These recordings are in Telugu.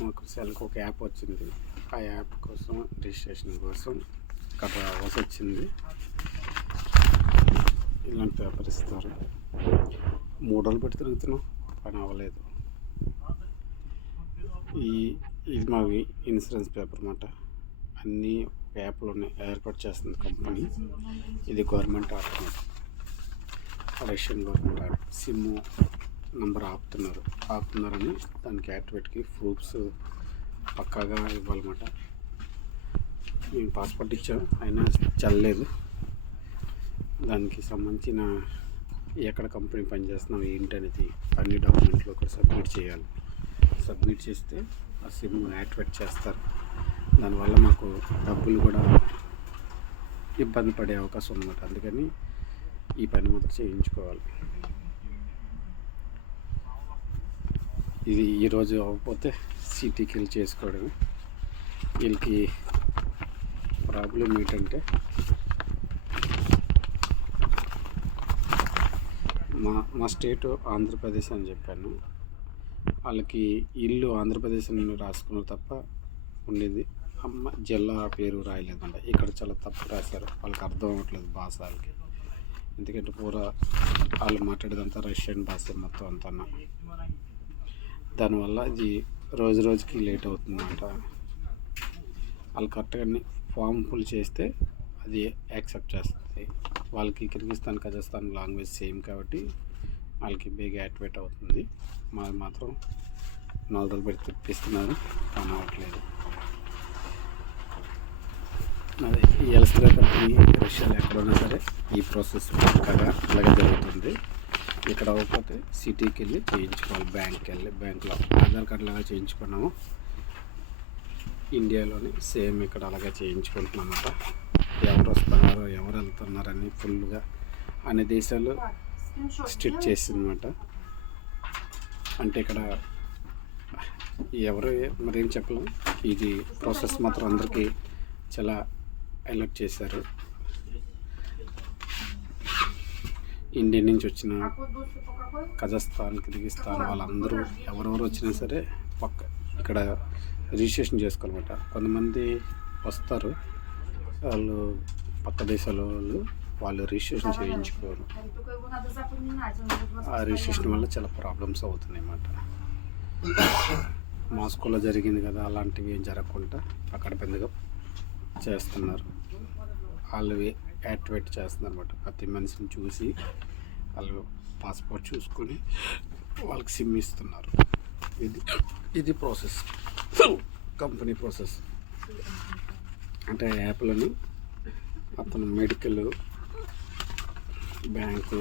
మాకు సెల్కి ఒక యాప్ వచ్చింది. ఆ యాప్ కోసం రిజిస్ట్రేషన్ కోసం ఇక్కడ రావాల్సి వచ్చింది. ఇలాంటి పేపర్ ఇస్తారు. 3 రోజులు పెట్టి తిరుగుతున్నాం, పని అవ్వలేదు. ఇది మావి ఇన్సూరెన్స్ పేపర్ అన్నమాట. అన్నీ యాప్లు ఉన్నాయి, ఏర్పాటు చేస్తుంది కంపెనీ. ఇది government order, Russian government order. SIM number ఆపుతున్నారని దానికి యాక్టివేట్కి ప్రూఫ్స్ పక్కాగా ఇవ్వాలన్నమాట. మేము పాస్పోర్ట్ ఇచ్చాం, అయినా చల్లలేదు. దానికి సంబంధించిన ఎక్కడ కంపెనీ పనిచేస్తున్నాం ఏంటి అనేది అన్ని డాక్యుమెంట్లు ఒకటి సబ్మిట్ చేయాలి. సబ్మిట్ చేస్తే ఆ సిమ్ యాక్టివేట్ చేస్తారు. దానివల్ల మాకు డబ్బులు కూడా ఇబ్బంది పడే అవకాశం ఉందన్నమాట. అందుకని ఈ పని మాత్రం చేయించుకోవాలి. ఇది ఈరోజు అవ్వకపోతే సిటీకి వెళ్ళి చేసుకోవడం. వీళ్ళకి ప్రాబ్లం ఏంటంటే మా స్టేటు ఆంధ్రప్రదేశ్ అని చెప్పాను. వాళ్ళకి ఇల్లు ఆంధ్రప్రదేశ్ అని రాసుకున్నారు తప్ప ఉండేది అమ్మ జిల్లా పేరు రాయలేదంట. ఇక్కడ చాలా తప్పు రాశారు. వాళ్ళకి అర్థం అవ్వట్లేదు భాష వాళ్ళకి. ఎందుకంటే వాళ్ళు మాట్లాడేదంతా రష్యన్ భాష మొత్తం అంతా. దానివల్ల ఇది రోజుకి లేట్ అవుతుందంట. వాళ్ళు కరెక్ట్గా ఫామ్ ఫుల్ చేస్తే అది యాక్సెప్ట్ చేస్తుంది. వాళ్ళకి కిర్గిస్తాన్, కజాఖ్స్తాన్ లాంగ్వేజ్ సేమ్ కాబట్టి వాళ్ళకి బేగా యాక్టివేట్ అవుతుంది. మాది మాత్రం 4 రోజులు పెట్టి తెప్పిస్తున్నారు, పని అవ్వట్లేదు. అదే ఈ ఎల్స్ట్రా కంపెనీ రష్యాలో ఎక్కడున్నా సరే ఈ ప్రాసెస్ పక్కగా అలాగే జరుగుతుంది. ఇక్కడ అవ్వకపోతే సిటీకి వెళ్ళి చేయించుకోవాలి. బ్యాంక్లో ఆధార్ కార్డు లాగా చేయించుకున్నాము. ఇండియాలోని సేమ్ ఇక్కడ అలాగే చేయించుకుంటున్నామన్నమాట. ఎవరు వస్తున్నారో ఎవరు వెళ్తున్నారని ఫుల్గా అన్ని దేశాలు స్ట్రిక్ట్ చేసిందన్నమాట. అంటే ఇక్కడ ఎవరు మరేం చెప్పలేం. ఇది ప్రాసెస్ మాత్రం అందరికీ చాలా అలర్ట్ చేశారు. ఇండియా నుంచి వచ్చిన కజాఖ్స్తాన్, కిర్గిస్తాన్ వాళ్ళందరూ ఎవరెవరు వచ్చినా సరే ఇక్కడ రిజిస్ట్రేషన్ చేసుకోవాలన్నమాట. కొంతమంది వస్తారు, వాళ్ళు పక్క దేశాల వాళ్ళు రిజిస్ట్రేషన్ చేయించుకోరు. ఆ రిజిస్ట్రేషన్ వల్ల చాలా ప్రాబ్లమ్స్ అవుతున్నాయి అన్నమాట. మాస్కోలో జరిగింది కదా, అలాంటివి ఏం జరగకుండా అక్కడ పెద్దగా చేస్తున్నారు. వాళ్ళు యాక్టివేట్ చేస్తున్నారు అన్నమాట. ప్రతి మనిషిని చూసి వాళ్ళు పాస్పోర్ట్ చూసుకొని వాళ్ళకి సిమ్ ఇస్తున్నారు. ఇది ప్రాసెస్, కంపెనీ ప్రాసెస్. అంటే యాప్లను అతను మెడికల్, బ్యాంకు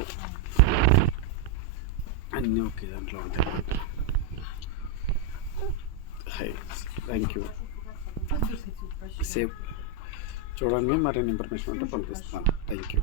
అన్నీ ఒకే దాంట్లో ఉంటాయి అన్నమాట. Thank you. సేఫ్ చూడండి, మరిన్ని ఇన్ఫర్మేషన్ ఉంటే పంపిస్తాను. Thank you.